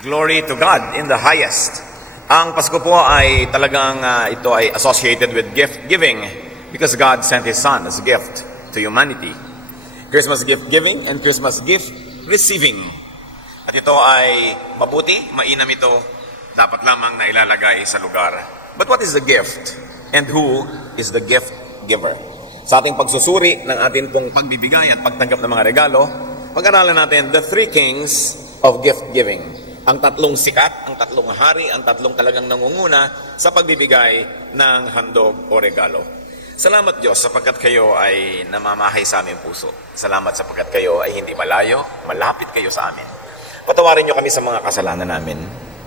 Glory to God in the highest. Ang Pasko po ay talagang ito ay associated with gift giving because God sent His Son as a gift to humanity. Christmas gift giving and Christmas gift receiving. At ito ay mabuti, mainam ito, dapat lamang na ilalagay sa lugar. But what is the gift? And who is the gift giver? Sa ating pagsusuri ng ating pong pagbibigay at pagtanggap ng mga regalo, pag-aralan natin the three kings of gift giving. Ang tatlong sikat, ang tatlong hari, ang tatlong talagang nangunguna sa pagbibigay ng handog o regalo. Salamat Diyos sapagkat kayo ay namamahay sa aming puso. Salamat sapagkat kayo ay hindi malayo, malapit kayo sa amin. Patawarin niyo kami sa mga kasalanan namin.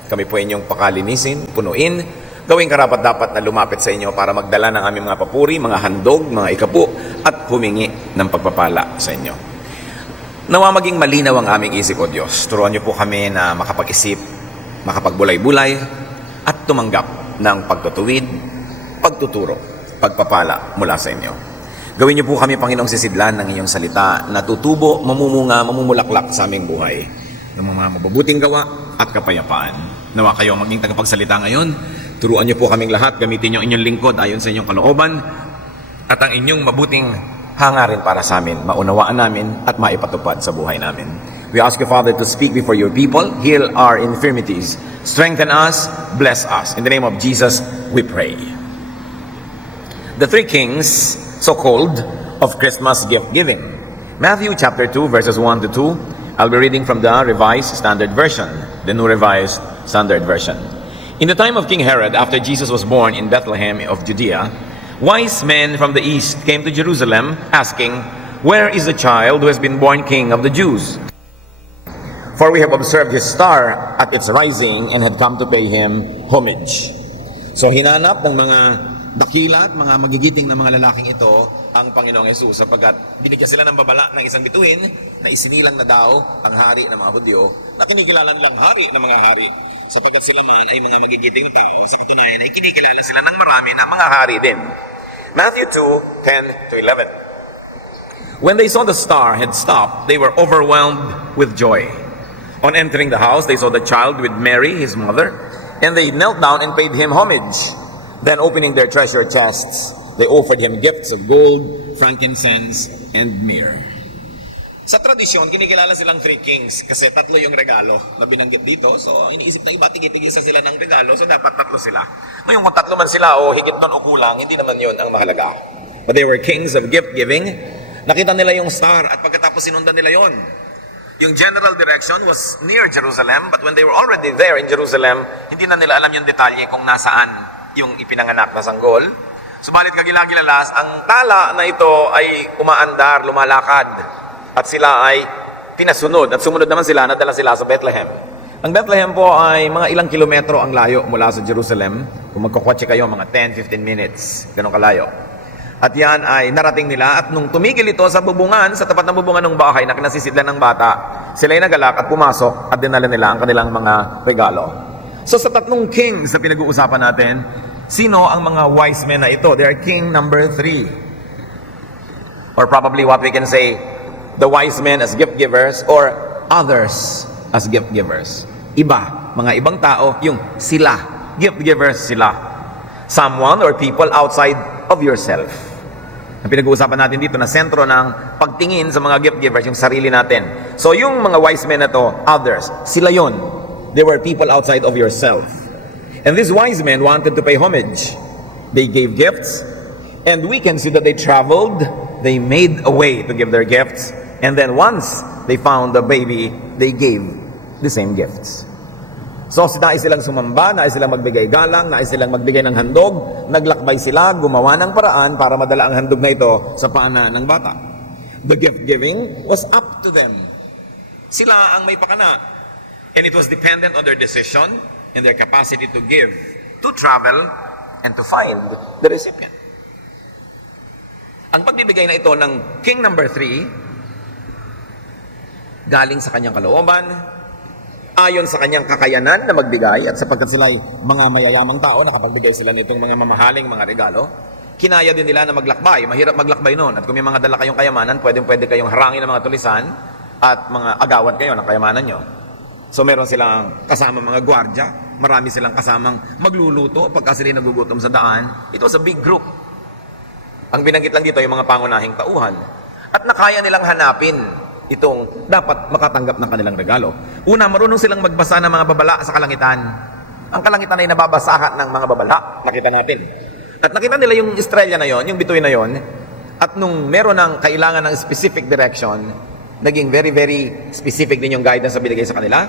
Kami po inyong pakalinisin, punuin, gawing karapat-dapat na lumapit sa inyo para magdala ng aming mga papuri, mga handog, mga ikapu, at humingi ng pagpapala sa inyo. Nawa maging malinaw ang aming isip, O Diyos. Turuan niyo po kami na makapag-isip, makapagbulay-bulay, at tumanggap ng pagtutuwid, pagtuturo, pagpapala mula sa inyo. Gawin niyo po kami, Panginoong, sisidlan ng inyong salita na tutubo, mamumunga, mamumulaklak sa aming buhay ng mga mabubuting gawa at kapayapaan. Nawa kayo maging tagapagsalita ngayon. Turuan niyo po kaming lahat, gamitin niyo inyong lingkod ayon sa inyong kalooban at ang inyong mabuting hangarin para sa amin, maunawaan namin at maipatupad sa buhay namin. We ask you, Father, to speak before your people, heal our infirmities, strengthen us, bless us. In the name of Jesus, we pray. The three kings, so-called, of Christmas gift giving. Matthew chapter 2, verses 1 to 2. I'll be reading from the Revised Standard Version, the New Revised Standard Version. In the time of King Herod, after Jesus was born in Bethlehem of Judea, wise men from the east came to Jerusalem, asking, "Where is the child who has been born King of the Jews? For we have observed his star at its rising and had come to pay him homage." So hinanap ng mga dakila at mga magigiting na mga lalaking ito ang Panginoong Yesus sapagkat binigyan sila ng babala ng isang bituin na isinilang na daw ang hari ng mga Hudyo na kinikilala nilang hari ng mga hari sapagkat sila man ay mga magigiting na tao. Sa katunayan ay kinikilala sila ng marami na mga hari din. Matthew 2:10-11. When they saw the star had stopped, they were overwhelmed with joy. On entering the house, they saw the child with Mary, his mother, and they knelt down and paid him homage. Then opening their treasure chests, they offered him gifts of gold, frankincense, and myrrh. Sa tradisyon, kinikilala silang three kings kasi tatlo yung regalo na binanggit dito. So, iniisip na iba, tigil-tigil sa sila ng regalo. So, dapat tatlo sila. Ngayon, kung tatlo man sila o higit doon o kulang, hindi naman yun ang mahalaga. But they were kings of gift-giving. Nakita nila yung star at pagkatapos sinundan nila yon. Yung general direction was near Jerusalem, but when they were already there in Jerusalem, hindi na nila alam yung detalye kung nasaan yung ipinanganak na sanggol. Subalit kagilagilalas, ang tala na ito ay umaandar, lumalakad. At sila ay pinasunod. At sumunod naman sila, nadala sila sa Bethlehem. Ang Bethlehem po ay mga ilang kilometro ang layo mula sa Jerusalem. Kung magkukwatse kayo, mga 10-15 minutes. Ganun kalayo. At yan ay narating nila. At nung tumigil ito sa bubungan, sa tapat ng bubungan ng bahay na kinasisidlan ng bata, sila ay nagalak at pumasok at dinala nila ang kanilang mga regalo. So sa tatlong kings na pinag-uusapan natin, sino ang mga wise men na ito? They are king number 3. Or probably what we can say, the wise men as gift givers or others as gift givers. Iba, mga ibang tao, yung sila. Gift givers sila. Someone or people outside of yourself. Ang pinag-uusapan natin dito na sentro ng pagtingin sa mga gift givers, yung sarili natin. So yung mga wise men na to, others, sila yon. They were people outside of yourself. And these wise men wanted to pay homage. They gave gifts, and we can see that they traveled, they made a way to give their gifts, and then once they found the baby, they gave the same gifts. So nais silang sumamba, nais silang magbigay galang, nais silang magbigay ng handog, naglakbay sila, gumawa ng paraan para madala ang handog na ito sa paanan ng bata. The gift giving was up to them. Sila ang may pakana. And it was dependent on their decision and their capacity to give, to travel, and to find the recipient. Ang pagbibigay na ito ng king number 3, galing sa kanyang kalooban, ayon sa kanyang kakayanan na magbigay, at sapagkat sila ay mga mayayamang tao, nakapagbigay sila nitong mga mamahaling mga regalo, kinaya din nila na maglakbay. Mahirap maglakbay noon. At kung may mga dala kayong kayamanan, pwede kayong harangin ng mga tulisan at mga agawan kayo ng kayamanan nyo. So meron silang kasama mga gwardya, marami silang kasamang magluluto pagka sila nagugutom sa daan. It was a big group. Ang binanggit lang dito yung mga pangunahing tauhan. At nakaya nilang hanapin itong dapat makatanggap ng kanilang regalo. Una, marunong silang magbasa ng mga babala sa kalangitan. Ang kalangitan ay nababasahan ng mga babala. Nakita natin. At nakita nila yung estrella na yon, yung bituin na yon. At nung meron ng kailangan ng specific direction, naging very, very specific din yung guidance na binigay sa kanila.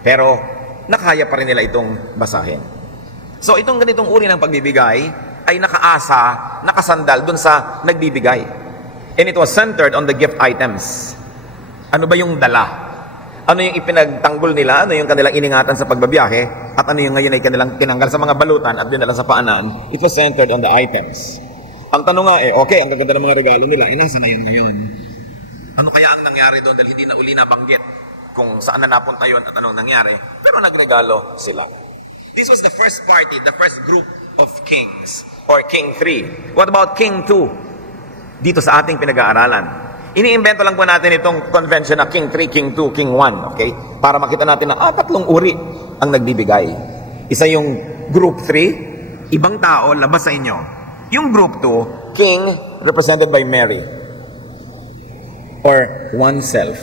Pero nakaya pa rin nila itong basahin. So itong ganitong uri ng pagbibigay ay nakaasa, nakasandal dun sa nagbibigay. And it was centered on the gift items. Ano ba yung dala? Ano yung ipinagtanggol nila? Ano yung kanilang iningatan sa pagbabiyahe? At ano yung ngayon ay kanilang tinanggal sa mga balutan at dinala sa paanan? It was centered on the items. Ang tanong nga okay, ang gaganda ng mga regalo nila, nasa na yun ngayon? Ano kaya ang nangyari doon dahil hindi na uli nabanggit kung saan na napunta yun at anong nangyari? Pero nagregalo sila. This was the first party, the first group of kings, or King 3. What about King 2? Dito sa ating pinag-aaralan. Iniimbento lang po natin itong convention na King 3, King 2, King 1, okay? Para makita natin na tatlong uri ang nagbibigay. Isa yung Group 3, ibang tao, labas sa inyo. Yung Group 2, King represented by Mary, or oneself.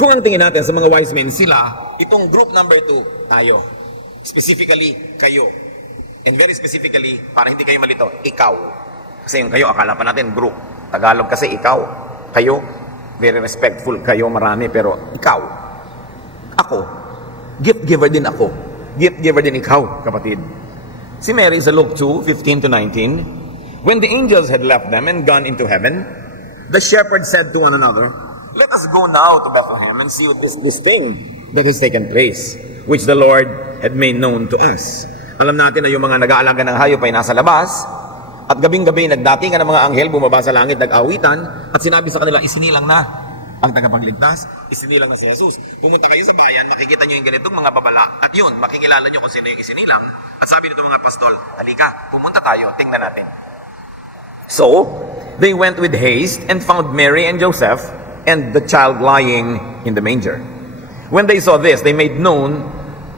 Kung ang tingin natin sa mga wise men, sila, itong Group number 2, tayo. Specifically, kayo. And very specifically, para hindi kayo malito, ikaw. Kasi yung kayo, akala pa natin, group. Tagalog kasi, ikaw. Kayo, very respectful kayo, marami, pero ikaw. Ako. Gift giver din ako. Gift giver din ikaw, kapatid. Si Mary sa Luke 2, 15 to 19, when the angels had left them and gone into heaven, the shepherds said to one another, let us go now to Bethlehem and see this thing that has taken place, which the Lord had made known to us. Alam natin na yung mga nag-aalaga ng hayop ay nasa labas, at gabing-gabi nagdatingan ng mga anghel, bumaba sa langit, nag-awitan, at sinabi sa kanila, isinilang na ang tagapagligtas, isinilang na si Jesus. Pumunta kayo sa bayan, nakikita nyo yung ganitong mga babala, at yun, makikilala nyo kung sino yung isinilang. At sabi nito mga pastol, halika, pumunta tayo, tingnan natin. So, they went with haste and found Mary and Joseph and the child lying in the manger. When they saw this, they made known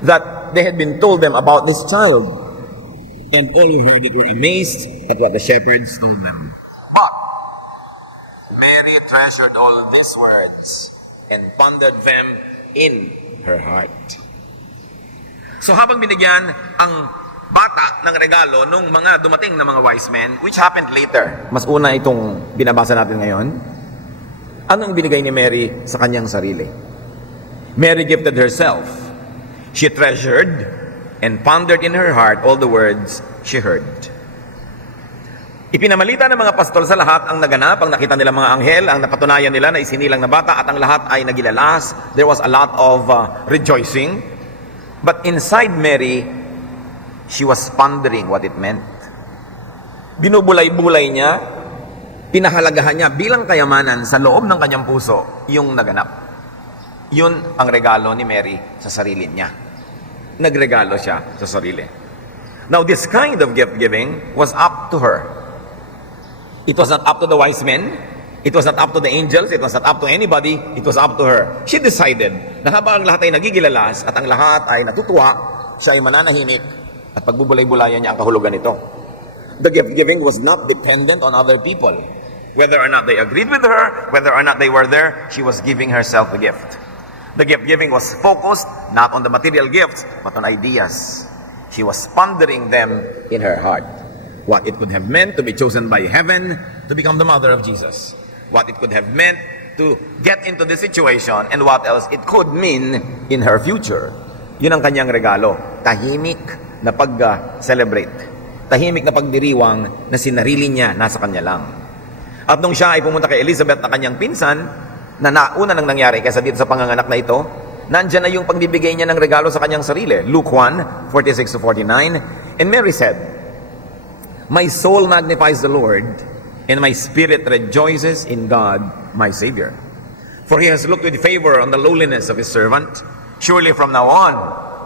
that they had been told them about this child. And all who heard it were amazed at what the shepherds told them. But Mary treasured all these words and pondered them in her heart. So habang binigyan ang bata ng regalo nung mga dumating na mga wise men, which happened later, mas una itong binabasa natin ngayon, anong binigay ni Mary sa kanyang sarili? Mary gifted herself. She treasured and pondered in her heart all the words she heard. Ipinamalita ng mga pastol sa lahat ang naganap, ang nakita nila mga anghel, ang napatunayan nila na isinilang na bata, at ang lahat ay nagilalas. There was a lot of rejoicing. But inside Mary, she was pondering what it meant. Binubulay-bulay niya, pinahalagahan niya bilang kayamanan sa loob ng kanyang puso yung naganap. Yun ang regalo ni Mary sa sarili niya. Nagregalo siya sa sarili. Now, this kind of gift giving was up to her. It was not up to the wise men. It was not up to the angels. It was not up to anybody. It was up to her. She decided na habang ang lahat ay nagigilalas at ang lahat ay natutuwa, siya ay mananahimik at pagbubulay-bulayan niya ang kahulugan nito. The gift giving was not dependent on other people. Whether or not they agreed with her, whether or not they were there, she was giving herself the gift. The gift giving was focused not on the material gifts, but on ideas. She was pondering them in her heart. What it could have meant to be chosen by heaven to become the mother of Jesus. What it could have meant to get into this situation, and what else it could mean in her future. Yun ang kanyang regalo. Tahimik na pag-celebrate. Tahimik na pagdiriwang na sinarili niya, nasa kanya lang. At nung siya ay pumunta kay Elizabeth na kanyang pinsan, na nauna nang nangyari kaysa dito sa panganganak na ito, nandyan na yung pagbibigay niya ng regalo sa kanyang sarili. Luke 1, 46 to 49. And Mary said, my soul magnifies the Lord, and my spirit rejoices in God, my Savior. For he has looked with favor on the lowliness of his servant. Surely from now on,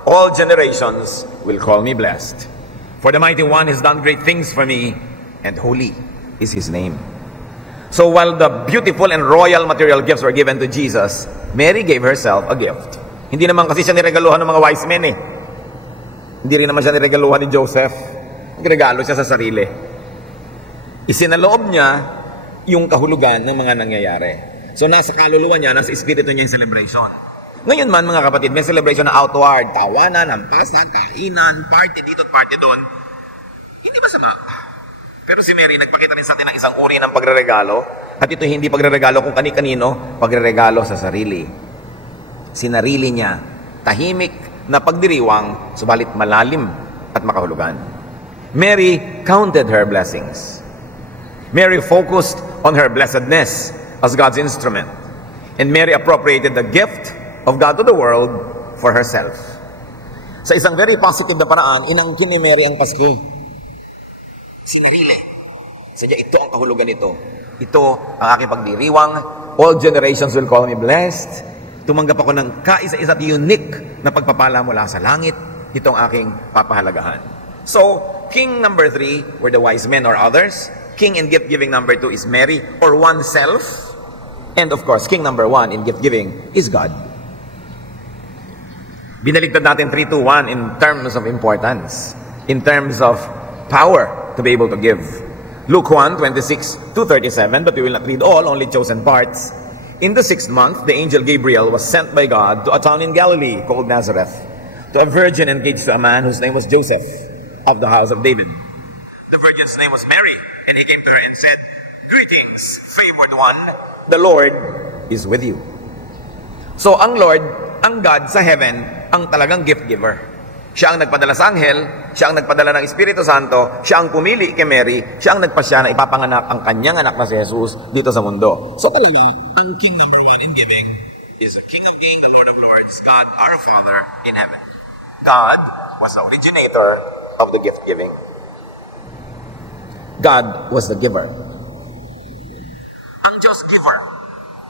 all generations will call me blessed. For the Mighty One has done great things for me, and holy is his name. So while the beautiful and royal material gifts were given to Jesus, Mary gave herself a gift. Hindi naman kasi siya niregaluhan ng mga wise men eh. Hindi rin naman siya niregaluhan ni Joseph. Nagregalo siya sa sarili. Isinaloob niya yung kahulugan ng mga nangyayari. So nasa kaluluwa niya, nasa espiritu niya yung celebration. Ngayon man mga kapatid, may celebration na outward, tawanan, hampasan, kainan, party dito at party doon. Hindi masama. Pero si Mary, nagpakita rin sa atin ng isang uri ng pagreregalo. At ito hindi pagreregalo kung kani-kanino, pagreregalo sa sarili. Sinarili niya, tahimik na pagdiriwang, subalit malalim at makahulugan. Mary counted her blessings. Mary focused on her blessedness as God's instrument. And Mary appropriated the gift of God to the world for herself. Sa isang very positive na paraan, inangkin ni Mary ang Pasko. Sinarili. Sadya, ito ang kahulugan nito. Ito ang aking pagdiriwang. All generations will call me blessed. Tumanggap ako ng kaisa-isa at unique na pagpapala mula sa langit. Ito ang aking papahalagahan. So, king number 3 were the wise men or others. King in gift-giving number 2 is Mary or oneself. And of course, king number 1 in gift-giving is God. Binaligtad natin 3, 2, 1 in terms of importance. In terms of power to be able to give. Luke 1, 26 to 37, but we will not read all, only chosen parts. In the 6th month, the angel Gabriel was sent by God to a town in Galilee called Nazareth, to a virgin engaged to a man whose name was Joseph, of the house of David. The virgin's name was Mary, and he came to her and said, "Greetings, favored one, the Lord is with you." So ang Lord, ang God sa heaven, ang talagang gift giver. Siya ang nagpadala sa anghel, siya ang nagpadala ng Espiritu Santo, siya ang pumili kay Mary, siya ang nagpasya na ipapanganak ang kanyang anak na si Jesus dito sa mundo. So talaga, ang king number 1 in giving is the King of Kings, the Lord of Lords, God our Father in heaven. God was the originator of the gift giving. God was the giver. Ang Diyos giver.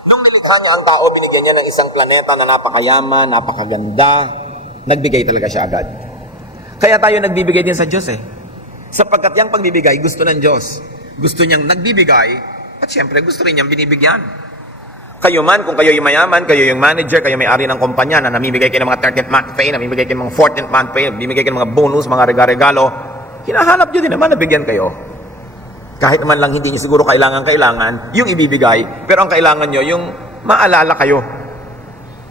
Nung nilikha niya ang tao, binigyan niya ng isang planeta na napakayaman, napakaganda, nagbigay talaga siya agad. Kaya tayo nagbibigay din sa Diyos eh. Sapagkat yung pagbibigay, gusto ng Diyos. Gusto niyang nagbibigay, at syempre gusto rin niyang binibigyan. Kayo man, kung kayo yung mayaman, kayo yung manager, kayo may-ari ng kumpanya na namimigay kayo ng mga 30th month pay, namimigay kayo ng mga 14th month pay, namimigay kayo ng mga bonus, mga regalo, hinahanap nyo din naman na bigyan kayo. Kahit naman lang hindi nyo siguro kailangan, yung ibibigay, pero ang kailangan nyo, yung maalala kayo.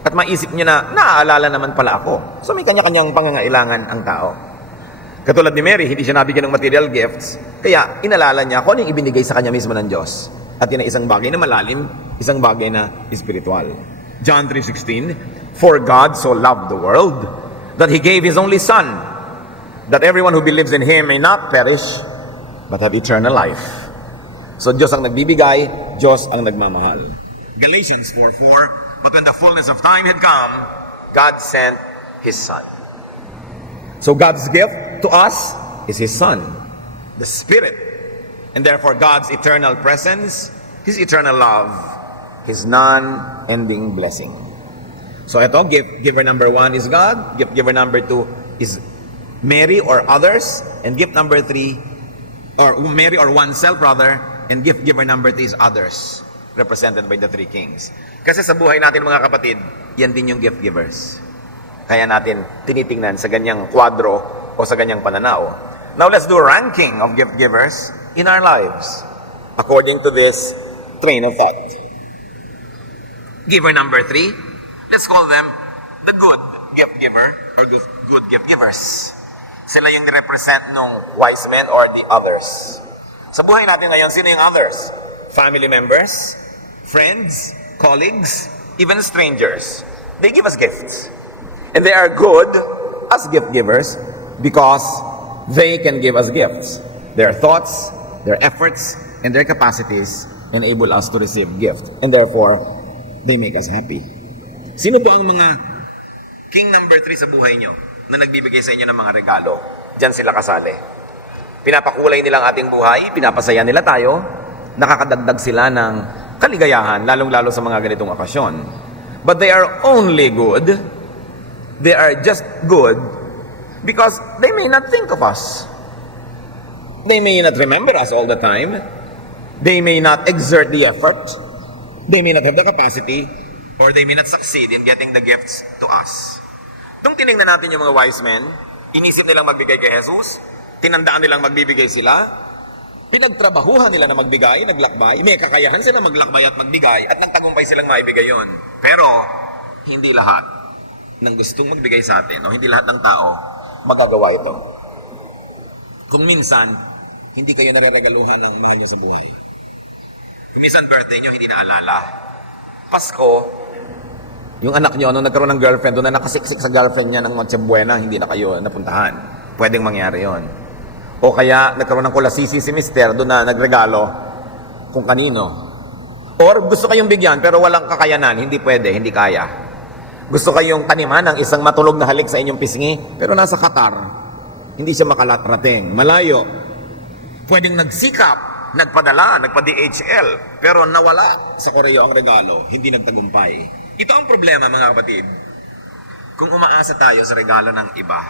At maisip nyo na, naaalala naman pala ako. So may kanya-kanyang pangangailangan ang tao. Katulad ni Mary, hindi siya nabigyan ng material gifts, kaya inalala niya kung ano yung ibinigay sa kanya mismo ng Diyos. At yun ay isang bagay na malalim, isang bagay na espiritual. John 3:16, "For God so loved the world, that He gave His only Son, that everyone who believes in Him may not perish, but have eternal life." So Diyos ang nagbibigay, Diyos ang nagmamahal. Galatians 4:4, "But when the fullness of time had come, God sent His Son." So God's gift to us is His Son, the Spirit. And therefore God's eternal presence, His eternal love, His non-ending blessing. So ito, giver number 1 is God, giver number 2 is Mary or others, and gift number 3, or Mary or oneself rather, and giver number 3 is others, represented by the 3 kings. Kasi sa buhay natin mga kapatid, yan din yung gift givers. Kaya natin tinitingnan sa ganyang kwadro o sa ganyang pananaw. Now let's do a ranking of gift givers in our lives according to this train of thought. Giver number 3, let's call them the good gift giver or good gift givers. Sila yung represent ng wise men or the others. Sa buhay natin ngayon, sino yung others? Family members, friends, colleagues, even strangers. They give us gifts. And they are good as gift givers because they can give us gifts. Their thoughts, their efforts, and their capacities enable us to receive gift. And therefore, they make us happy. Sino po ang mga king number 3 sa buhay nyo na nagbibigay sa inyo ng mga regalo? Diyan sila kasali. Pinapakulay nila ang ating buhay, pinapasaya nila tayo, nakakadagdag sila ng kaligayahan, lalong-lalo sa mga ganitong okasyon. But they are only good, they are just good, because they may not think of us. They may not remember us all the time. They may not exert the effort. They may not have the capacity. or they may not succeed in getting the gifts to us. Nung tinignan natin yung mga wise men, inisip nilang magbigay kay Jesus, tinandaan nilang magbibigay sila, pinagtrabahuhan nila na magbigay, naglakbay, may kakayahan sila maglakbay at magbigay, at nagtagumpay silang maibigay yon. Pero, hindi lahat ng gustong magbigay sa atin, o hindi lahat ng tao, magagawa ito. Kung minsan, hindi kayo nare-regaluhan ng mahal niyo sa buhay. Minsan birthday niyo, hindi naalala. Pasko, yung anak niyo, nung nagkaroon ng girlfriend, doon na nakasiksik sa girlfriend niya ng Noche Buena, hindi na kayo napuntahan. Pwedeng mangyari yon. O kaya, nagkaroon ng kulasisi si mister, doon na nagregalo kung kanino. Or gusto kayong bigyan, pero walang kakayanan, hindi pwede, hindi kaya. Gusto kayong taniman ng isang matulog na halik sa inyong pisngi, pero nasa Qatar, hindi siya makalatrating, malayo. Pwedeng nagsikap, nagpadala, nagpa-DHL, pero nawala sa Koreo ang regalo, hindi nagtagumpay. Ito ang problema, mga kapatid. Kung umaasa tayo sa regalo ng iba,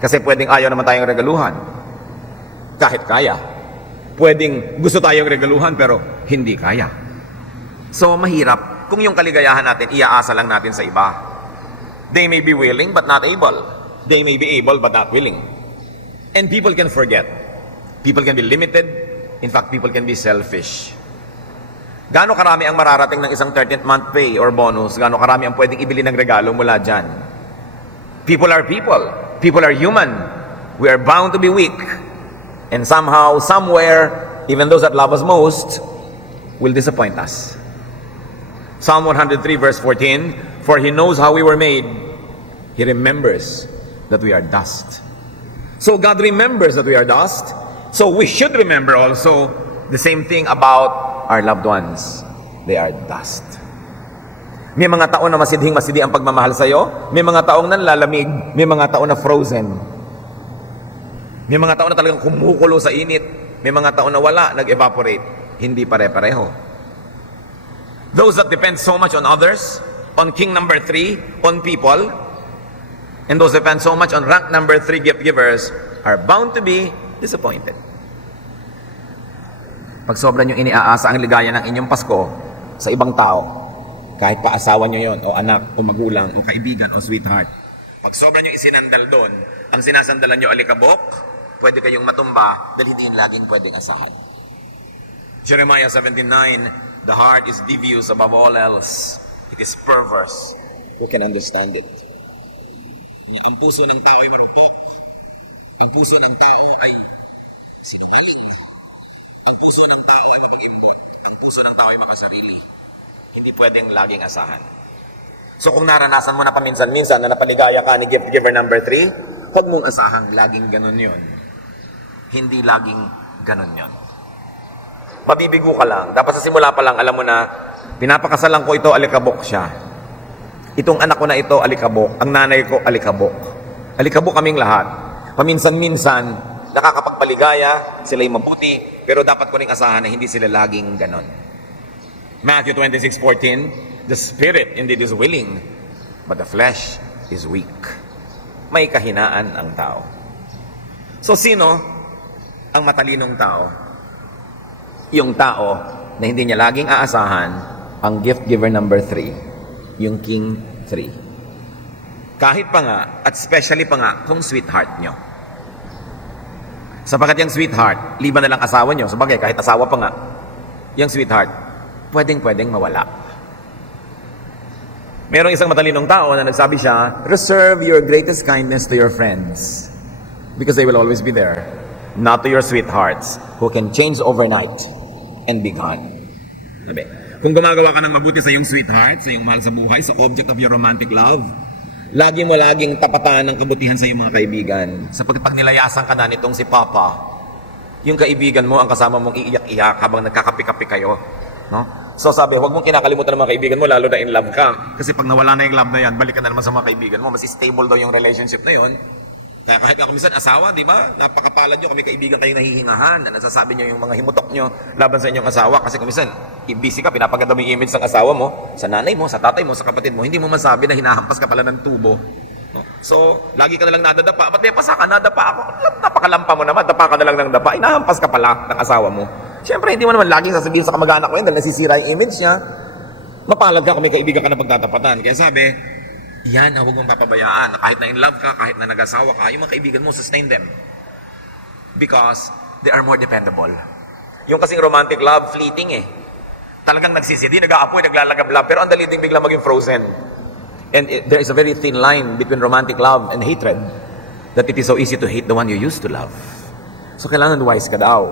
kasi pwedeng ayaw naman tayong regaluhan, kahit kaya. Pwedeng gusto tayong regaluhan, pero hindi kaya. So, mahirap kung yung kaligayahan natin, iaasa lang natin sa iba. They may be willing, but not able. They may be able, but not willing. And people can forget. People can be limited. In fact, people can be selfish. Gaano karami ang mararating ng isang 13th month pay or bonus? Gaano karami ang pwedeng ibili ng regalo mula dyan? People are people. People are human. We are bound to be weak. And somehow, somewhere, even those that love us most will disappoint us. Psalm 103 verse 14, for He knows how we were made. He remembers that we are dust. So God remembers that we are dust. So we should remember also the same thing about our loved ones. They are dust. May mga taon na masidhing-masidi ang pagmamahal sa'yo. May mga taong nanlalamig. May mga taon na frozen. May mga taon na talagang kumukulo sa init. May mga taon na wala, nag-evaporate. Hindi pare-pareho. Those that depend so much on others, on king number 3, on people, and those that depend so much on rank number 3 gift givers are bound to be disappointed. Pag sobra nyo iniaasa ang ligaya ng inyong Pasko sa ibang tao, kahit pa asawa nyo yon, o anak, o magulang, o kaibigan, o sweetheart, pag sobra nyo isinandal doon, ang sinasandalan nyo alikabok, pwede kayong matumba dahil hindi yun laging pwedeng asahan. Jeremiah 17:9, the heart is devious above all else. It is perverse. Who can understand it? Ang puso ng tao ay marupok. Ang puso ng tao ay sinungaling. Ang puso ng tao ay mag-iipot. Ang puso ng tao ay makasarili. Hindi pwedeng laging asahan. So kung naranasan mo na paminsan-minsan na napaligaya ka ni gift giver number 3, huwag mong asahang laging ganun yun. Hindi laging ganun yun. Mabibigo ka lang. Dapat sa simula pa lang, alam mo na, pinapakasalan ko ito, alikabok siya. Itong anak ko na ito, alikabok. Ang nanay ko, alikabok. Alikabok kaming lahat. Paminsan-minsan, nakakapagpaligaya, sila'y mabuti, pero dapat ko ring asahan na hindi sila laging ganon. Matthew 26:14, the spirit indeed is willing, but the flesh is weak. May kahinaan ang tao. So sino ang matalinong tao? Yung tao na hindi niya laging aasahan ang gift giver number 3, yung king 3. Kahit pa nga, at especially pa nga, kung sweetheart nyo. Sapagat yung sweetheart, liban na lang asawa nyo, sabagay kahit asawa pa nga, yung sweetheart, pwedeng mawala. Merong isang matalinong tao na nagsabi siya, reserve your greatest kindness to your friends because they will always be there, not to your sweethearts who can change overnight and be gone. Sabi, kung gumagawa ka ng mabuti sa iyong sweetheart, sa iyong mahal sa buhay, sa object of your romantic love, laging tapatan ng kabutihan sa iyong mga kaibigan. Sapagkat pag nilayasan ka na nitong si Papa, yung kaibigan mo ang kasama mong iiyak-iyak habang nagkakapi-kapi kayo. No? So sabi, huwag mong kinakalimutan ng mga kaibigan mo, lalo na in love ka. Kasi pag nawala na yung love na yan, balik ka na naman sa mga kaibigan mo. Mas stable daw yung relationship na yun. Kaya kahit nga kumisan, asawa, di ba? Napakapalad nyo, kami kaibigan kayong nahihingahan na nasasabi nyo yung mga himutok nyo laban sa inyong asawa. Kasi kumisan, busy ka, pinapaganda mo yung image ng asawa mo, sa nanay mo, sa tatay mo, sa kapatid mo. Hindi mo masabi na hinahampas ka pala ng tubo. No? So, lagi ka na lang nadadapa. Ba't may pasa ka? Nadapa ako. Napakalampa mo naman. Dapa ka na lang ng dapa. Inahampas ka pala ng asawa mo. Siyempre, hindi mo naman laging sasabihin sa kamag-anak mo yun dahil nasisira yung image niya. Mapalad ka kung may kaibigan ka na pagtatapatan. Kaya sabi, yan ang huwag mong papabayaan. Kahit na in love ka, kahit na nag-asawa ka, yung mga kaibigan mo, sustain them. Because they are more dependable. Yung kasing romantic love, fleeting eh. Talagang nagsisidi, nag-aapoy, naglalagablab, pero ang dali din biglang maging frozen. And there is a very thin line between romantic love and hatred, that it is so easy to hate the one you used to love. So kailangan wise ka daw.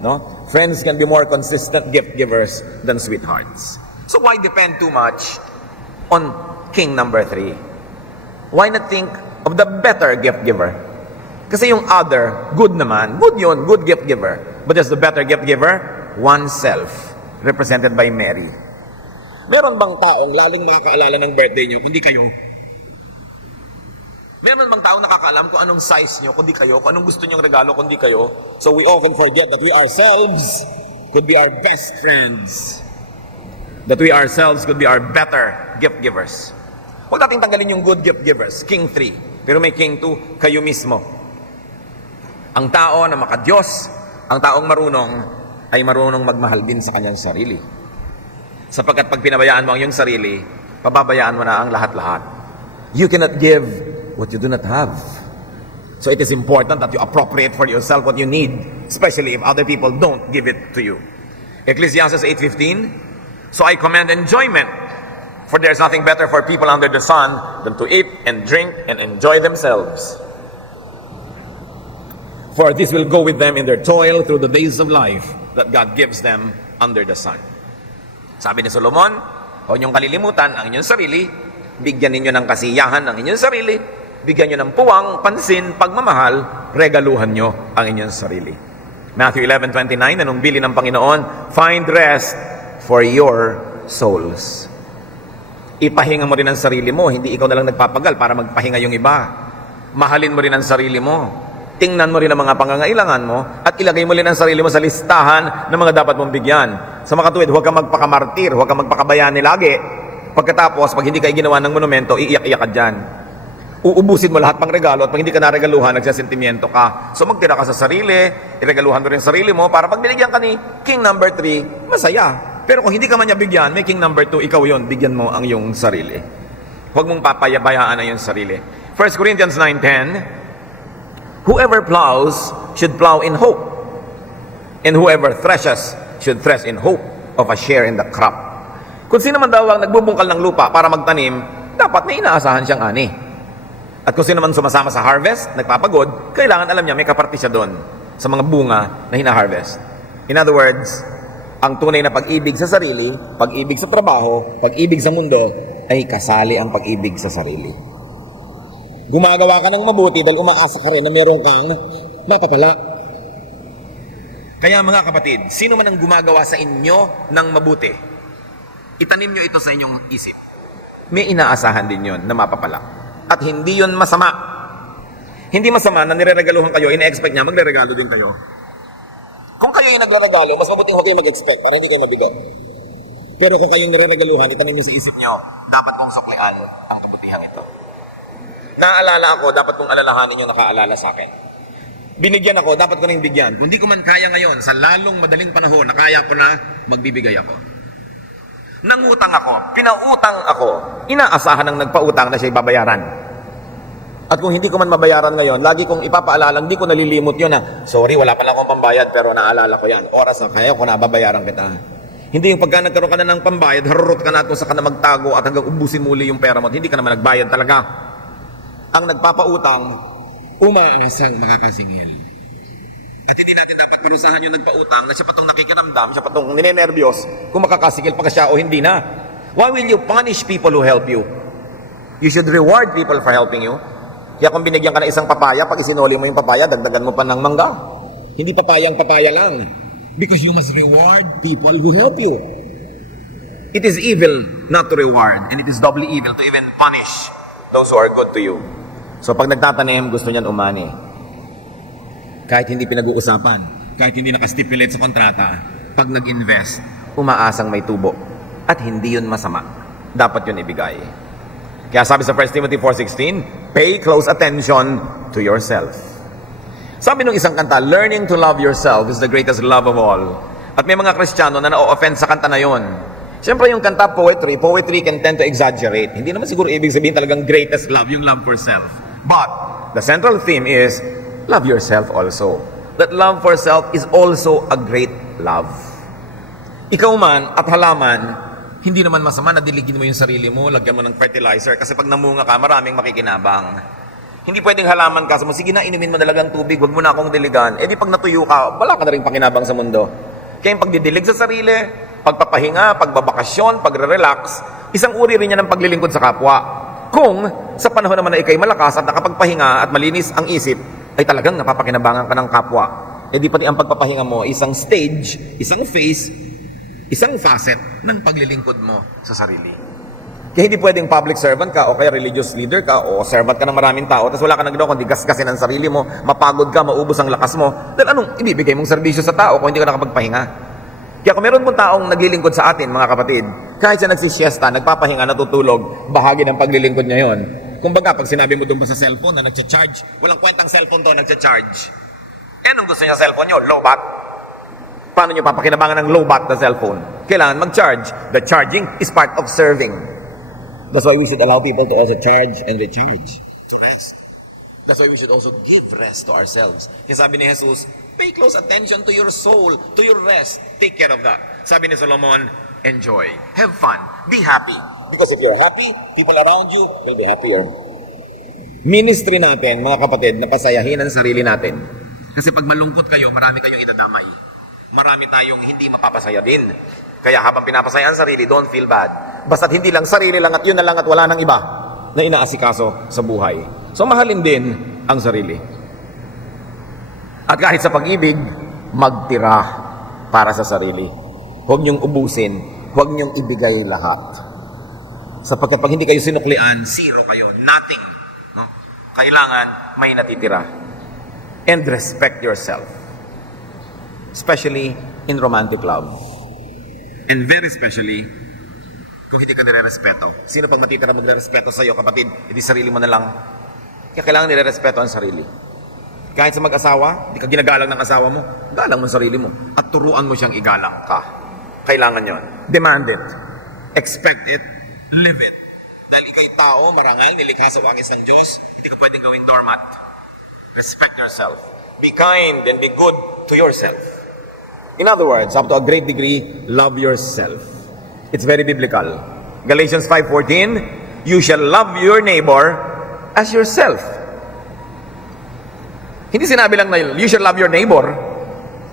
No? Friends can be more consistent gift givers than sweethearts. So why depend too much on king number 3? Why not think of the better gift giver? Kasi yung other, good naman. Good yun, good gift giver. But just the better gift giver, oneself, represented by Mary. Meron bang taong laling makakaalala ng birthday nyo kundi kayo? Meron bang taong nakakaalam kung anong size nyo kundi kayo? Kung anong gusto nyong regalo kundi kayo? So we often forget that we ourselves could be our best friends. That we ourselves could be our better gift givers. Huwag natin tanggalin yung good gift givers, King 3. Pero may King 2, kayo mismo. Ang tao na makadiyos, ang taong marunong, ay marunong magmahal din sa kanyang sarili. Sapagkat pag pinabayaan mo ang iyong sarili, pababayaan mo na ang lahat-lahat. You cannot give what you do not have. So it is important that you appropriate for yourself what you need, especially if other people don't give it to you. Ecclesiastes 8:15, so I command enjoyment, for there is nothing better for people under the sun than to eat and drink and enjoy themselves. For this will go with them in their toil through the days of life that God gives them under the sun. Sabi ni Solomon, huwag niyong kalilimutan ang inyong sarili, bigyan ninyo ng kasiyahan ang inyong sarili, bigyan niyo ng puwang, pansin, pagmamahal, regaluhan niyo ang inyong sarili. Matthew 11:29, anong bili ng Panginoon? Find rest for your souls. Ipahinga mo rin ang sarili mo, hindi ikaw na lang nagpapagal para magpahinga yung iba. Mahalin mo rin ang sarili mo. Tingnan mo rin ang mga pangangailangan mo at ilagay mo rin ang sarili mo sa listahan ng mga dapat mong bigyan. Sa makatuwid, huwag kang magpakamartir, huwag kang magpakabayani lagi. Pagkatapos, pag hindi kayo ginawa ng monumento, iiyak-iyak ka dyan. Uubusin mo lahat pang regalo at pag hindi ka naregaluhan, nagsasentimiento ka. So magtira ka sa sarili, iregaluhan mo rin sarili mo para pag binigyan ka ni King number 3, masaya. Pero kung hindi ka man niya bigyan, may King number 2, ikaw yon, bigyan mo ang iyong sarili. Huwag mong papayabayaan ang iyong sarili. 1 Corinthians 9:10, whoever plows should plow in hope, and whoever threshes should thresh in hope of a share in the crop. Kung sino man daw ang nagbubungkal ng lupa para magtanim, dapat may inaasahan siyang ani. At kung sino man sumasama sa harvest, nagpapagod, kailangan alam niya may kaparte siya doon sa mga bunga na hina-harvest. In other words, ang tunay na pag-ibig sa sarili, pag-ibig sa trabaho, pag-ibig sa mundo, ay kasali ang pag-ibig sa sarili. Gumagawa ka ng mabuti dahil umaasa ka rin na meron kang mapapala. Kaya mga kapatid, sino man ang gumagawa sa inyo ng mabuti, itanim nyo ito sa inyong isip. May inaasahan din yon na mapapala. At hindi yon masama. Hindi masama na nireregaluhan kayo, ina-expect niya, magre-regalo din kayo. Kung kayo yung nagre-regalo, mas mabuting huwag kayo mag-expect para hindi kayo mabigo. Pero kung kayo yung nire-regaluhan, itanim nyo sa isip nyo, dapat kong suklian ang kabutihang ito. Naaalala ako, dapat kong alalahanin yung nakaalala sa akin. Binigyan ako, dapat ko rin bigyan. Kung di ko man kaya ngayon, sa lalong madaling panahon na kaya ko na, magbibigay ako. Nangutang ako, pinautang ako, inaasahan ng nagpautang na siya'y babayaran. At kung hindi ko man mabayaran ngayon, lagi kong ipapaalala, hindi ko nalilimot yun na, sorry, wala pala akong pambayad, pero naalala ko yan. Oras na kaya ko na, babayaran kita. Hindi yung pagka nagkaroon ka na ng pambayad, harurot ka na at kung saan ka na magtago at hanggang ubusin muli yung pera mo at hindi ka naman nagbayad talaga. Ang nagpapautang, umaasang makakasingil. At hindi natin dapat parusahan yung nagpautang na siya patong nakikiramdam, siya patong ninenervyos kung makakasigil pa ka siya o hindi na. Why will you punish people who help you? You should reward people for helping you. Kaya kung binigyan ka ng isang papaya, pag isinuli mo yung papaya, dagdagan mo pa ng mangga. Hindi papayang papaya lang. Because you must reward people who help you. It is evil not to reward, and it is doubly evil to even punish those who are good to you. So pag nagtatanim, gusto niyan umani. Kahit hindi pinag-uusapan, kahit hindi nakastipulate sa kontrata, pag nag-invest, umaasang may tubo. At hindi yun masama. Dapat yun ibigay. Kaya sabi sa 1 Timothy 4:16, pay close attention to yourself. Sabi nung isang kanta, learning to love yourself is the greatest love of all. At may mga Kristiyano na na-offend sa kanta na yon. Siyempre yung kanta poetry can tend to exaggerate. Hindi naman siguro ibig sabihin talagang greatest love, yung love for self. But the central theme is, love yourself also. That love for self is also a great love. Ikaw man at halaman, hindi naman masama na diligin mo yung sarili mo, lagyan mo ng fertilizer, kasi pag namunga ka, maraming makikinabang. Hindi pwedeng halaman ka sa mo, sige na, inumin mo na lang ang tubig, wag mo na akong diligan. Eh di pag natuyo ka, wala ka na rin pakinabang sa mundo. Kaya yung pagdidilig sa sarili, pagpapahinga, pagbabakasyon, pagre-relax, isang uri rin yan ng paglilingkod sa kapwa. Kung sa panahon naman na ikay malakas at nakapagpahinga at malinis ang isip, ay talagang napapakinabangan ka ng kapwa. Eh di pati ang pagpapahinga mo, isang stage, isang phase, isang facet ng paglilingkod mo sa sarili. Kaya hindi pwedeng public servant ka o kaya religious leader ka o servant ka ng maraming tao tapos wala ka nang ginawa kundi gasgasin ang sarili mo, mapagod ka, maubos ang lakas mo. Dahil anong ibibigay mong serbisyo sa tao kung hindi ka nakapagpahinga? Kaya kung meron pong taong naglilingkod sa atin, mga kapatid, kahit siya nagsisiesta, nagpapahinga, natutulog, bahagi ng paglilingkod niya yon. Kumbaga, pag sinabi mo doon ba sa cellphone na nagcha-charge, walang kwentang cellphone to, nagcha-charge. Eh, anong gusto niya sa cellphone niyo? Low bat? Paano niyo papakinabangan ng low bat na cellphone? Kailangan mag-charge. The charging is part of serving. That's why we should allow people to also charge and recharge. Rest. That's why we should also give rest to ourselves. Kaya sabi ni Jesus, pay close attention to your soul, to your rest. Take care of that. Sabi ni Solomon, enjoy. Have fun. Be happy. Because if you're happy, people around you will be happier. Ministry natin, mga kapatid, na pasayahin ang sarili natin. Kasi pag malungkot kayo, marami kayong idadamay. Marami tayong hindi mapapasaya din. Kaya habang pinapasaya ang sarili, don't feel bad. Basta't hindi lang sarili lang at yun na lang at wala nang iba na inaasikaso sa buhay. So mahalin din ang sarili. At kahit sa pag-ibig, magtira para sa sarili. Huwag niyong ubusin, huwag niyong ibigay lahat. Sapagkat pag hindi kayo sinuklian, zero kayo, nothing. No? Kailangan may natitira. And respect yourself. Especially in romantic love. And very especially, kung hindi ka nire-respeto. Sino pang matitira magre-respeto sa'yo, kapatid? Hindi sarili mo na lang. Kaya kailangan nire-respeto ang sarili. Kahit sa mag-asawa, hindi ka ginagalang ng asawa mo, galang mo ang sarili mo. At turuan mo siyang igalang ka. Kailangan yon. Demand it. Expect it. Live it. Dahil ikaw'y tao, marangal, nilikha sa wangis ng Diyos, hindi ka pwedeng gawing doormat. Respect yourself. Be kind and be good to yourself. In other words, up to a great degree, love yourself. It's very biblical. Galatians 5:14, you shall love your neighbor as yourself. Hindi sinabi lang na you shall love your neighbor.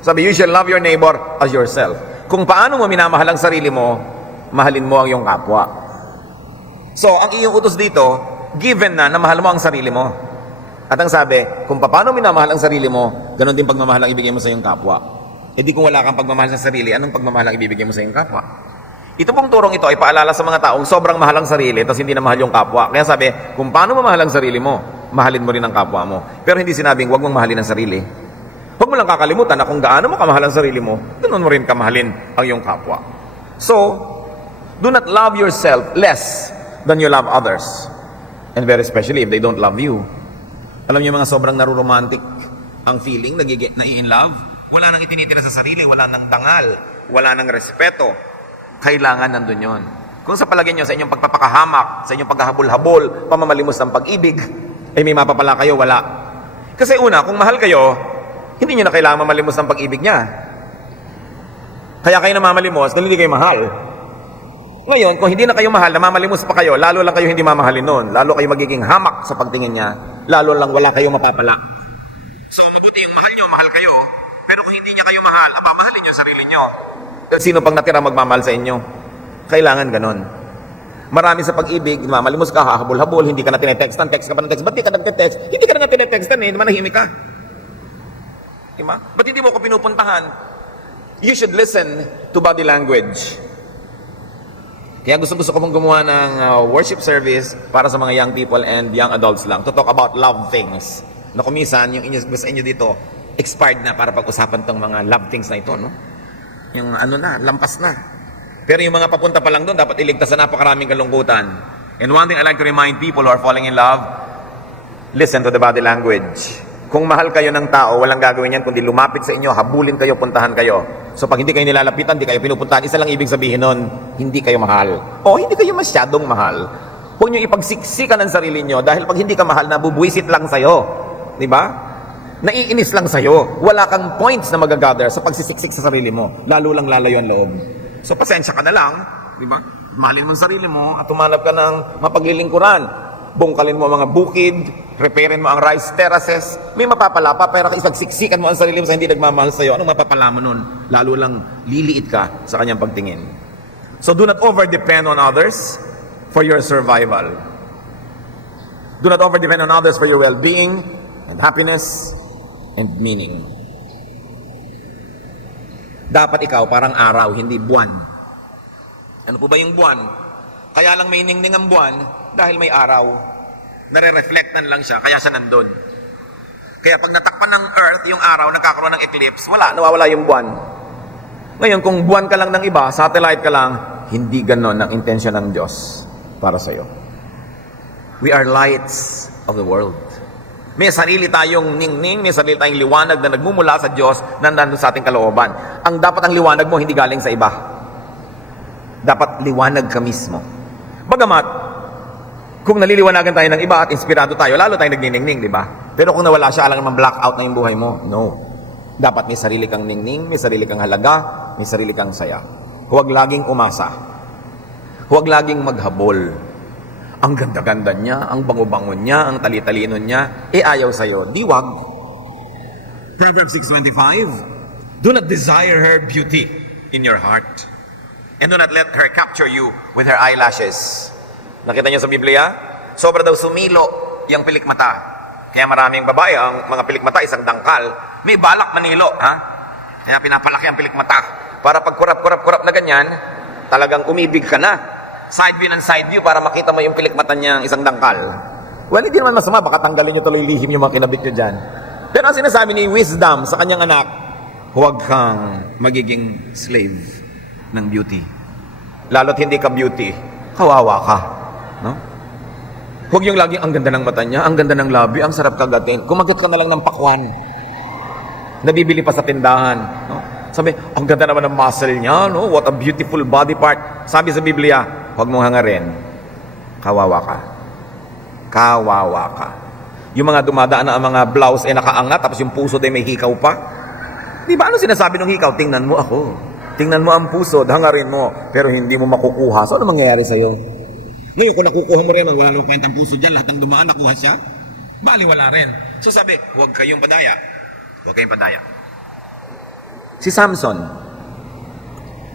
Sabi, you shall love your neighbor as yourself. Kung paano mo minamahal ang sarili mo, mahalin mo ang iyong kapwa. So, ang iyong utos dito, given na mahal mo ang sarili mo. At ang sabi, kung paano minamahal ang sarili mo, ganun din pagmamahal ang ibigay mo sa iyong kapwa. E di kung wala kang pagmamahal sa sarili, anong pagmamahal ang ibibigay mo sa iyong kapwa? Ito pong turong ito ay paalala sa mga taong sobrang mahal ang sarili tapos hindi na mahal yung kapwa. Kaya sabi, kung paano mo mahal ang sarili mo, mahalin mo rin ang kapwa mo. Pero hindi sinabing huwag mong mahalin ang sarili. Huwag mo lang kakalimutan na kung gaano mo kamahal ang sarili mo, ganoon mo rin kamahalin ang iyong kapwa. So, do not love yourself less than you love others. And very especially if they don't love you. Alam niyo mga sobrang naruromantic ang feeling, nai-in love. Wala nang itinitira sa sarili, wala nang dangal, wala nang respeto. Kailangan nandun yun. Kung sa palagay nyo, sa inyong pagpapakahamak, sa inyong paghahabol-habol, pamamalimos ng pag-ibig, ay may mapapala kayo, wala. Kasi una, kung mahal kayo, hindi nyo na kailangan mamalimos ng pag-ibig niya. Kaya kayo namamalimos, dahil hindi kayo mahal. Ngayon, kung hindi na kayo mahal, namamalimos pa kayo, lalo lang kayo hindi mamahalin nun. Lalo kayo magiging hamak sa pagtingin niya. Lalo lang wala kayong mapapala. So, mabuti yung mahal nyo, mahal kayo. Pero kung hindi niya kayo mahal, mahalin nyo sarili nyo. Sino pang natira magmamahal sa inyo? Kailangan ganon. Marami sa pag-ibig, mamalimos ka, hahabol-habol, hindi ka na tinetextan, text ka pa ng text. Ba't di ka nagte-text? Hindi ka na tinetextan eh, manahimik ka. Diba? Ba't hindi mo ko pinupuntahan? You should listen to body language. Kaya gusto ko mong gumawa ng worship service para sa mga young people and young adults lang to talk about love things. Na kumisan, yung sa inyo dito, expired na para pag-usapan tong mga love things na ito, no? Yung ano na, lampas na. Pero yung mga papunta pa lang doon, dapat iligtas sa napakaraming kalungkutan. And one thing I like to remind people who are falling in love, listen to the body language. Kung mahal kayo ng tao, walang gagawin yan kundi lumapit sa inyo, habulin kayo, puntahan kayo. So pag hindi kayo nilalapitan, hindi kayo pinupuntahan, isa lang ibig sabihin nun, hindi kayo mahal. O hindi kayo masyadong mahal. Huwag nyo ipagsiksikan ang sarili nyo dahil pag hindi ka mahal, nabubuisit lang sa'yo. Di ba? Naiinis lang sa'yo. Wala kang points na magagather sa pagsisiksik sa sarili mo. Lalo lang lalayo ang loob. So pasensya ka na lang. Di ba? Mahalin mo ang sarili mo at tumanap ka ng mapaglilingkuran. Bungkalin mo ang mga bukid, repairin mo ang rice terraces, may mapapala pa, pero isagsiksikan mo ang sarili mo sa hindi nagmamahal sa'yo, anong mapapala mo nun? Lalo lang liliit ka sa kanyang pagtingin. So do not over-depend on others for your survival. Do not over-depend on others for your well-being and happiness and meaning. Dapat ikaw parang araw, hindi buwan. Ano po ba yung buwan? Kaya lang may ningning ang buwan dahil may araw. Nare-reflectan lang siya, kaya siya nandun. Kaya pag natakpan ng Earth, yung araw, nagkakaroon ng eclipse, wala, nawawala yung buwan. Ngayon, kung buwan ka lang ng iba, satellite ka lang, hindi ganon ang intensyon ng Diyos para sa'yo. We are lights of the world. May sarili tayong ningning, may sarili tayong liwanag na nagmumula sa Diyos na nandun sa ating kalooban. Ang dapat ang liwanag mo, hindi galing sa iba. Dapat liwanag ka mismo. Bagamat, kung naliliwanagan tayo ng iba at inspirado tayo, lalo tayong nagniningning, di ba? Pero kung nawala siya, alam naman blackout na yung buhay mo. No. Dapat may sarili kang ningning, may sarili kang halaga, may sarili kang saya. Huwag laging umasa. Huwag laging maghabol. Ang ganda-ganda niya, ang bango-bango niya, ang tali-talino niya, ayaw sa'yo. Di wag. Proverbs 6:25, do not desire her beauty in your heart, and do not let her capture you with her eyelashes. Nakita niyo sa Biblia? Sobra daw sumilo yung pilik mata. Kaya maraming babae, ang mga pilik mata, isang dangkal. May balak manilo, ha? Kaya pinapalaki ang pilik mata. Para pag kurap na ganyan, talagang umibig ka na. Side view ng side view para makita mo yung pilik mata niyang isang dangkal. Well, hindi naman masama. Baka tanggalin niyo tuloy lihim yung mga kinabit niyo dyan. Pero ang sinasabi ni Wisdom sa kanyang anak, huwag kang magiging slave ng beauty. Lalo't hindi ka beauty, kawawa ka. No? Huwag yung laging ang ganda ng mata niya, ang ganda ng labi, ang sarap kagatin. Kumagat ka na lang ng pakwan. Nabibili pa sa tindahan. No? Sabi, ang ganda naman ng muscle niya, no? What a beautiful body part. Sabi sa Biblia, huwag mong hangarin. Kawawa ka. Kawawa ka. Yung mga dumadaan na ang mga blouse ay nakaangat, tapos yung puso ay may hikaw pa. Di ba ano sinasabi ng hikaw? Tingnan mo ako. Tingnan mo ang puso, hangarin mo, pero hindi mo makukuha. So ano mangyayari sa'yo? Ngayon, kung nakukuha mo rin, wala naman kwentang puso dyan, lahat ng dumaan, nakuha siya, bali wala rin. So sabi, huwag kayong padaya. Huwag kayong padaya. Si Samson,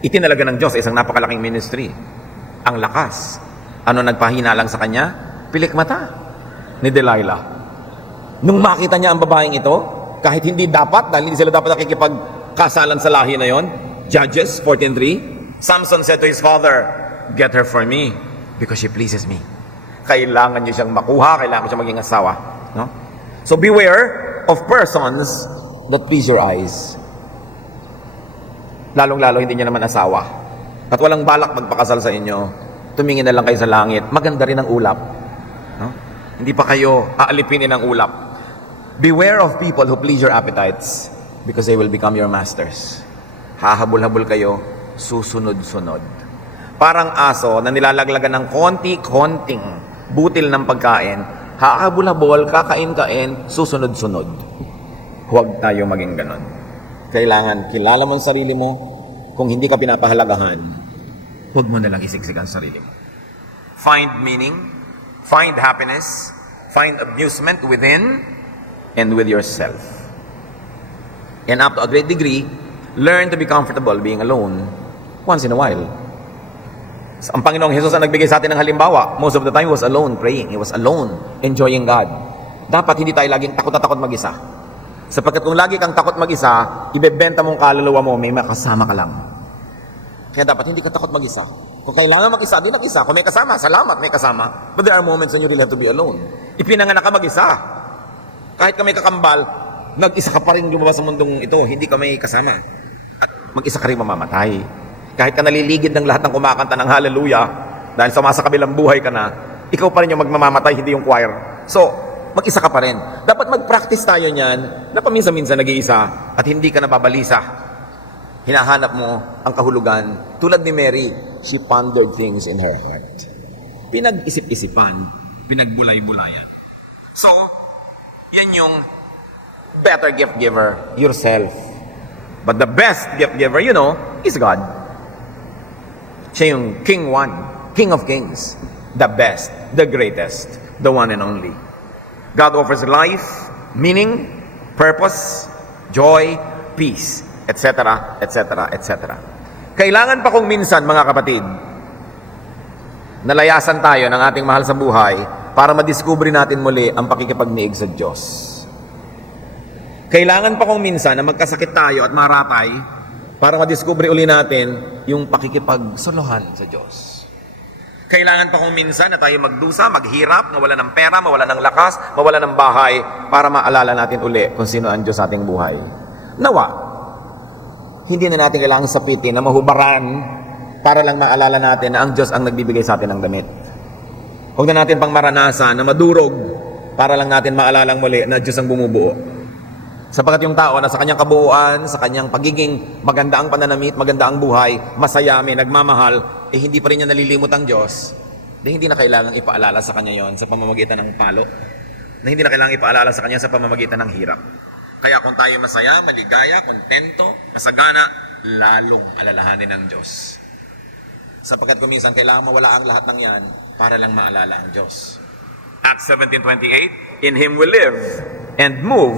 itinalaga ng Diyos isang napakalaking ministry. Ang lakas. Ano nagpahina lang sa kanya? Pilik mata ni Delilah. Nung makita niya ang babaeng ito, kahit hindi dapat, dahil hindi sila dapat nakikipagkasalan sa lahi na yon, Judges 14:3, Samson said to his father, get her for me because she pleases me. Kailangan niyo siyang makuha, kailangan siyang maging asawa. No? So beware of persons that please your eyes. Lalong-lalo hindi niya naman asawa. At walang balak magpakasal sa inyo. Tumingin na lang kayo sa langit. Maganda rin ang ulap. No? Hindi pa kayo aalipinin ang ulap. Beware of people who please your appetites because they will become your masters. Hahabol-habol kayo, susunod-sunod. Parang aso na nilalaglagan ng konti-konting butil ng pagkain, hahabol-habol, kakain-kain, susunod-sunod. Huwag tayo maging ganon. Kailangan kilala mo ang sarili mo. Kung hindi ka pinapahalagahan, huwag mo nalang isiksik ang sarili mo. Find meaning, find happiness, find amusement within and with yourself. And up to a great degree, learn to be comfortable being alone once in a while. Ang Panginoong Jesus ang nagbigay sa atin ng halimbawa. Most of the time, He was alone praying. He was alone enjoying God. Dapat hindi tayo laging takot na takot mag-isa. Sapagkat kung lagi kang takot mag-isa, ibebenta mong kaluluwa mo, may makasama ka lang. Kaya dapat hindi ka takot mag-isa. Kung kailangan mag-isa, di mag-isa. Kung may kasama, salamat, may kasama. But there are moments when you really have to be alone. Ipinanganak ka mag-isa. Kahit ka may kakambal, nag-isa ka pa rin lumabas sa mundong ito, hindi ka may kasama. At mag-isa ka rin mamamatay. Kahit ka naliligid ng lahat ng kumakanta ng hallelujah, dahil sa kabilang buhay ka na, ikaw pa rin yung magmamamatay, hindi yung choir. So, mag-isa ka pa rin. Dapat mag-practice tayo niyan na paminsan-minsan nag-iisa at hindi ka nababalisa. Hinahanap mo ang kahulugan. Tulad ni Mary, she pondered things in her heart. Pinag-isip-isipan, pinagbulay-bulayan. So, yan yung better gift giver, yourself. But the best gift giver, is God. Siya yung King One, King of Kings, the best, the greatest, the one and only. God offers life, meaning, purpose, joy, peace, etc., etc., etc. Kailangan pa kung minsan, mga kapatid, nalayasan tayo ng ating mahal sa buhay para madiskubre natin muli ang pakikipagniig sa Diyos. Kailangan pa kung minsan na magkasakit tayo at maratay para madiskubre uli natin yung pakikipagsuluhan sa Diyos. Kailangan pa kung minsan na tayo magdusa, maghirap, mawala ng pera, mawala ng lakas, mawala ng bahay para maalala natin uli kung sino ang Diyos sa ating buhay. Nawa, hindi na natin kailangang sapitin na mahubaran para lang maalala natin na ang Diyos ang nagbibigay sa atin ng damit. Huwag na natin pang maranasan na madurog para lang natin maalalang muli na Diyos ang bumubuo. Sapagkat yung tao na sa kanyang kabuuan, sa kanyang pagiging maganda ang pananamit, maganda ang buhay, masaya, may nagmamahal, hindi pa rin niya nalilimot ang Diyos, hindi na kailangang ipaalala sa kanya yon sa pamamagitan ng palo. Hindi na kailangang ipaalala sa kanya sa pamamagitan ng hirap. Kaya kung tayo masaya, maligaya, kontento, masagana, lalong alalahanin ng Diyos. Sapagkat kuminsan kailangan mawala ang lahat ng yan para lang maalala ang Diyos. Acts 17:28, in Him we live and move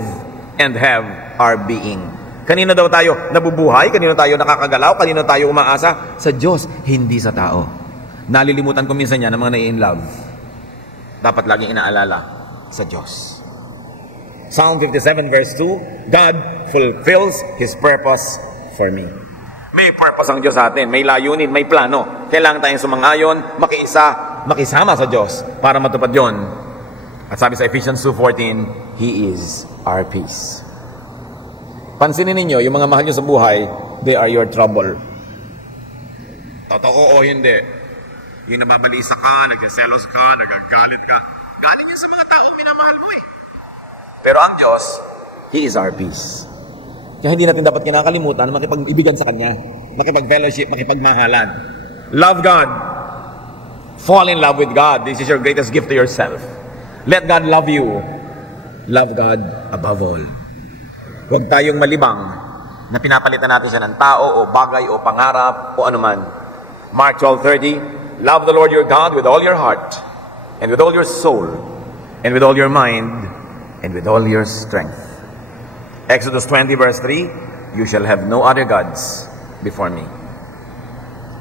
and have our being. Kanino daw tayo nabubuhay? Kanino tayo nakakagalaw? Kanino tayo umaasa? Sa Diyos, hindi sa tao. Nalilimutan ko minsan yan ng mga na-in love. Dapat laging inaalala sa Diyos. Psalm 57 verse 2, God fulfills His purpose for me. May purpose ang Diyos sa atin. May layunin, may plano. Kailangan tayong sumangayon, makisama sa Diyos para matupad yon. At sabi sa Ephesians 2:14, He is our peace. Pansinin ninyo, yung mga mahal nyo sa buhay, they are your trouble. Totoo o hindi. Yung nababalisa ka, nagsiselos ka, nagagalit ka. Galing yun sa mga taong minamahal mo eh. Pero ang Diyos, He is our peace. Kaya hindi natin dapat kinakalimutan na makipag-ibigan sa Kanya, makipag-fellowship, makipagmahalan. Love God. Fall in love with God. This is your greatest gift to yourself. Let God love you. Love God above all. Huwag tayong malibang na pinapalitan natin siya ng tao o bagay o pangarap o anuman. Mark 12:30, love the Lord your God with all your heart and with all your soul and with all your mind and with all your strength. Exodus 20 verse 3, you shall have no other gods before me.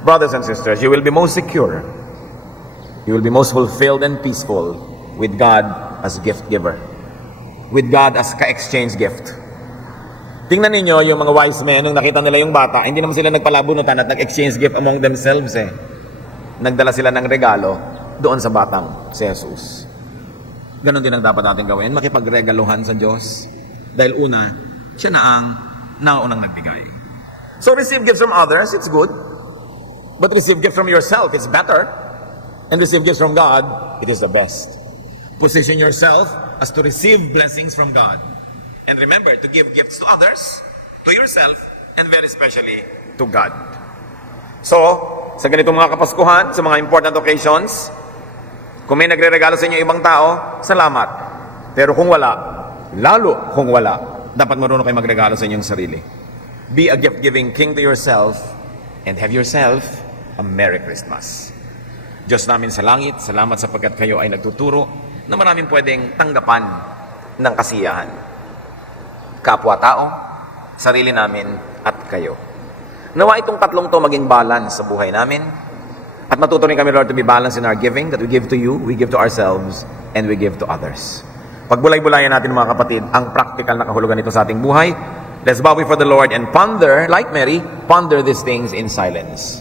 Brothers and sisters, you will be most secure. You will be most fulfilled and peaceful with God as gift giver. With God as ka-exchange gift. Tingnan ninyo yung mga wise men, nung nakita nila yung bata, hindi naman sila nagpalabunutan at nag-exchange gift among themselves eh. Nagdala sila ng regalo doon sa batang si Jesus. Ganon din ang dapat natin gawin, makipagregaluhan sa Diyos. Dahil una, siya na ang naunang nagbigay. So receive gifts from others, it's good. But receive gifts from yourself, it's better. And receive gifts from God, it is the best. Position yourself as to receive blessings from God. And remember to give gifts to others, to yourself, and very especially to God. So, sa ganitong mga Kapaskuhan, sa mga important occasions, kung may nagre-regalo sa inyo ibang tao, salamat. Pero kung wala, lalo kung wala, dapat marunong kayo magregalo sa inyong sarili. Be a gift-giving king to yourself and have yourself a Merry Christmas. Diyos namin sa langit, salamat sapagkat kayo ay nagtuturo na maraming pwedeng tanggapan ng kasiyahan. Kapwa-tao, sarili namin, at kayo. Nawa itong tatlong to maging balance sa buhay namin. At matuto rin kami, Lord, to be balanced in our giving, that we give to you, we give to ourselves, and we give to others. Pagbulay-bulayan natin mga kapatid, ang practical na kahulugan nito sa ating buhay. Let's bow before the Lord and ponder, like Mary, ponder these things in silence.